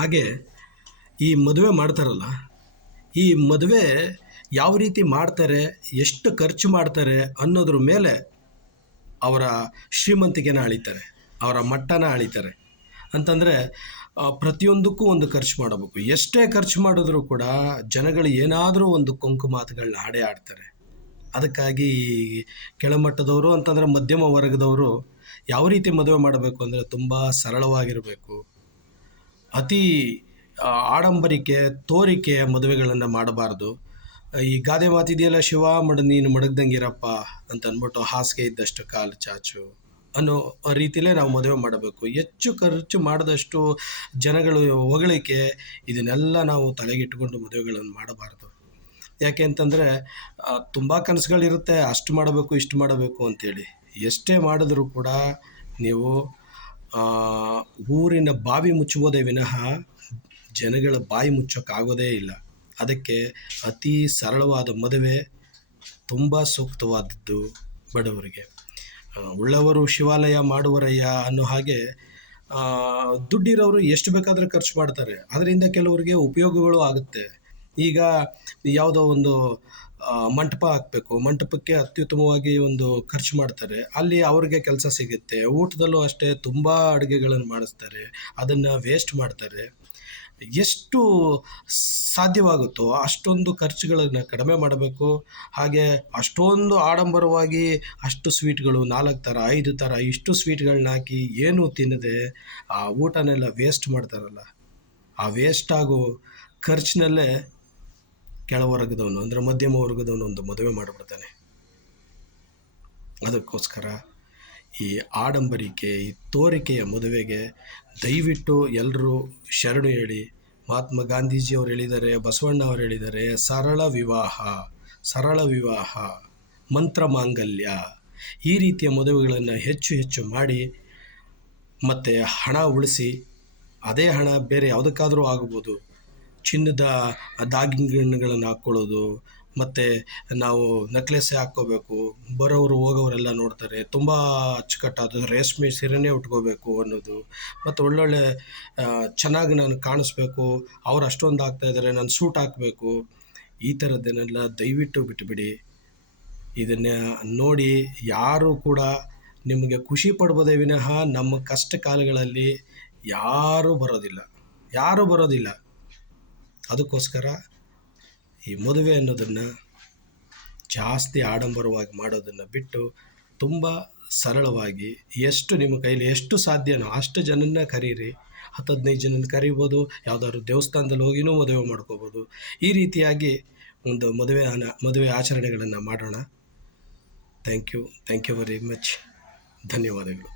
ಹಾಗೆ ಈ ಮದುವೆ ಮಾಡ್ತಾರಲ್ಲ, ಈ ಮದುವೆ ಯಾವ ರೀತಿ ಮಾಡ್ತಾರೆ, ಎಷ್ಟು ಖರ್ಚು ಮಾಡ್ತಾರೆ ಅನ್ನೋದ್ರ ಮೇಲೆ ಅವರ ಶ್ರೀಮಂತಿಕೆನ ಅಳಿತಾರೆ, ಅವರ ಮಟ್ಟನ ಅಳಿತಾರೆ. ಅಂತಂದರೆ ಪ್ರತಿಯೊಂದಕ್ಕೂ ಒಂದು ಖರ್ಚು ಮಾಡಬೇಕು. ಎಷ್ಟೇ ಖರ್ಚು ಮಾಡಿದ್ರೂ ಕೂಡ ಜನಗಳು ಏನಾದರೂ ಒಂದು ಕೊಂಕು ಮಾತುಗಳನ್ನ ಆಡೇ ಆಡ್ತಾರೆ. ಅದಕ್ಕಾಗಿ ಕೆಳಮಟ್ಟದವರು ಅಂತಂದರೆ ಮಧ್ಯಮ ವರ್ಗದವರು ಯಾವ ರೀತಿ ಮದುವೆ ಮಾಡಬೇಕು ಅಂದರೆ ತುಂಬ ಸರಳವಾಗಿರಬೇಕು. ಅತಿ ಆಡಂಬರಿಕೆ ತೋರಿಕೆಯ ಮದುವೆಗಳನ್ನು ಮಾಡಬಾರ್ದು. ಈ ಗಾದೆ ಮಾತಿದೆಯಲ್ಲ, ಶಿವ ನೀನು ಮಡಗ್ದಂಗಿರಪ್ಪ ಅಂತ ಅಂದ್ಬಿಟ್ಟು ಹಾಸಿಗೆ ಇದ್ದಷ್ಟು ಕಾಲು ಚಾಚು ಅನ್ನೋ ರೀತಿಯಲ್ಲೇ ನಾವು ಮದುವೆ ಮಾಡಬೇಕು. ಹೆಚ್ಚು ಖರ್ಚು ಮಾಡಿದಷ್ಟು ಜನಗಳು ಹೊಗಳಿಕೆ ಇದನ್ನೆಲ್ಲ ನಾವು ತಲೆಗಿಟ್ಕೊಂಡು ಮದುವೆಗಳನ್ನು ಮಾಡಬಾರ್ದು. ಯಾಕೆ ಅಂತಂದರೆ ತುಂಬ ಕನಸುಗಳಿರುತ್ತೆ, ಅಷ್ಟು ಮಾಡಬೇಕು ಇಷ್ಟು ಮಾಡಬೇಕು ಅಂಥೇಳಿ. ಎಷ್ಟೇ ಮಾಡಿದ್ರೂ ಕೂಡ ನೀವು ಊರಿನ ಬಾವಿ ಮುಚ್ಚಬೋದೇ ವಿನಃ ಜನಗಳ ಬಾಯಿ ಮುಚ್ಚೋಕ್ಕಾಗೋದೇ ಇಲ್ಲ. ಅದಕ್ಕೆ ಅತಿ ಸರಳವಾದ ಮದುವೆ ತುಂಬ ಸೂಕ್ತವಾದದ್ದು ಬಡವರಿಗೆ. ಉಳ್ಳವರು ಶಿವಾಲಯ ಮಾಡುವರಯ್ಯ ಅನ್ನೋ ಹಾಗೆ ದುಡ್ಡಿರೋರು ಎಷ್ಟು ಬೇಕಾದರೆ ಖರ್ಚು ಮಾಡ್ತಾರೆ. ಅದರಿಂದ ಕೆಲವರಿಗೆ ಉಪಯೋಗಗಳು ಆಗುತ್ತೆ. ಈಗ ಯಾವುದೋ ಒಂದು ಮಂಟಪ ಹಾಕಬೇಕು, ಮಂಟಪಕ್ಕೆ ಅತ್ಯುತ್ತಮವಾಗಿ ಒಂದು ಖರ್ಚು ಮಾಡ್ತಾರೆ, ಅಲ್ಲಿ ಅವ್ರಿಗೆ ಕೆಲಸ ಸಿಗುತ್ತೆ. ಊಟದಲ್ಲೂ ಅಷ್ಟೇ ತುಂಬ ಅಡುಗೆಗಳನ್ನು ಮಾಡಿಸ್ತಾರೆ, ಅದನ್ನು ವೇಸ್ಟ್ ಮಾಡ್ತಾರೆ. ಎಷ್ಟು ಸಾಧ್ಯವಾಗುತ್ತೋ ಅಷ್ಟೊಂದು ಖರ್ಚುಗಳನ್ನು ಕಡಿಮೆ ಮಾಡಬೇಕು. ಹಾಗೆ ಅಷ್ಟೊಂದು ಆಡಂಬರವಾಗಿ ಅಷ್ಟು ಸ್ವೀಟ್ಗಳು 4 ಥರ 5 ಥರ ಇಷ್ಟು ಸ್ವೀಟ್ಗಳನ್ನ ಹಾಕಿ ಏನೂ ತಿನ್ನದೆ ಆ ಊಟನೆಲ್ಲ ವೇಸ್ಟ್ ಮಾಡ್ತಾರಲ್ಲ, ಆ ವೇಸ್ಟ್ ಆಗೋ ಖರ್ಚಿನಲ್ಲೇ ಕೆಳವರ್ಗದವನು ಅಂದರೆ ಮಧ್ಯಮ ವರ್ಗದವನು ಒಂದು ಮದುವೆ ಮಾಡಿಬಿಡ್ತಾನೆ. ಅದಕ್ಕೋಸ್ಕರ ಈ ಆಡಂಬರಿಕೆ ಈ ತೋರಿಕೆಯ ಮದುವೆಗೆ ದಯವಿಟ್ಟು ಎಲ್ಲರೂ ಶರಣು ಹೇಳಿ. ಮಹಾತ್ಮ ಗಾಂಧೀಜಿಯವರು ಹೇಳಿದ್ದಾರೆ, ಬಸವಣ್ಣ ಅವರು ಹೇಳಿದ್ದಾರೆ, ಸರಳ ವಿವಾಹ ಮಂತ್ರ ಮಾಂಗಲ್ಯ. ಈ ರೀತಿಯ ಮದುವೆಗಳನ್ನು ಹೆಚ್ಚು ಹೆಚ್ಚು ಮಾಡಿ ಮತ್ತು ಹಣ ಉಳಿಸಿ, ಅದೇ ಹಣ ಬೇರೆ ಯಾವುದಕ್ಕಾದರೂ ಆಗ್ಬೋದು. ಚಿನ್ನದ ದಾಗಿನ್ಗಳನ್ನು ಹಾಕ್ಕೊಳ್ಳೋದು, ಮತ್ತು ನಾವು ನೆಕ್ಲೆಸ್ಸೇ ಹಾಕ್ಕೋಬೇಕು, ಬರೋರು ಹೋಗೋರೆಲ್ಲ ನೋಡ್ತಾರೆ, ತುಂಬ ಅಚ್ಚುಕಟ್ಟಾದ ರೇಷ್ಮೆ ಸೀರೆನೇ ಉಟ್ಕೋಬೇಕು ಅನ್ನೋದು, ಮತ್ತು ಒಳ್ಳೊಳ್ಳೆ ಚೆನ್ನಾಗಿ ನಾನು ಕಾಣಿಸ್ಬೇಕು, ಅವ್ರು ಅಷ್ಟೊಂದು ಹಾಕ್ತಾಯಿದ್ದಾರೆ ನಾನು ಸೂಟ್ ಹಾಕಬೇಕು, ಈ ಥರದ್ದನ್ನೆಲ್ಲ ದಯವಿಟ್ಟು ಬಿಟ್ಟುಬಿಡಿ. ಇದನ್ನು ನೋಡಿ ಯಾರೂ ಕೂಡ ನಿಮಗೆ ಖುಷಿ ಪಡ್ಬೋದೇ ವಿನಃ ನಮ್ಮ ಕಷ್ಟ ಕಾಲಗಳಲ್ಲಿ ಯಾರೂ ಬರೋದಿಲ್ಲ. ಅದಕ್ಕೋಸ್ಕರ ಈ ಮದುವೆ ಅನ್ನೋದನ್ನು ಜಾಸ್ತಿ ಆಡಂಬರವಾಗಿ ಮಾಡೋದನ್ನು ಬಿಟ್ಟು ತುಂಬ ಸರಳವಾಗಿ ಎಷ್ಟು ನಿಮ್ಮ ಕೈಲಿ ಎಷ್ಟು ಸಾಧ್ಯನೋ ಅಷ್ಟು ಜನನ್ನ ಕರೀರಿ. 10-15 ಜನನ ಕರಿಬೋದು. ಯಾವುದಾದ್ರು ದೇವಸ್ಥಾನದಲ್ಲಿ ಹೋಗಿನೂ ಮದುವೆ ಮಾಡ್ಕೋಬೋದು. ಈ ರೀತಿಯಾಗಿ ಒಂದು ಮದುವೆ ಆಚರಣೆಗಳನ್ನು ಮಾಡೋಣ. Thank you very much. ಧನ್ಯವಾದಗಳು.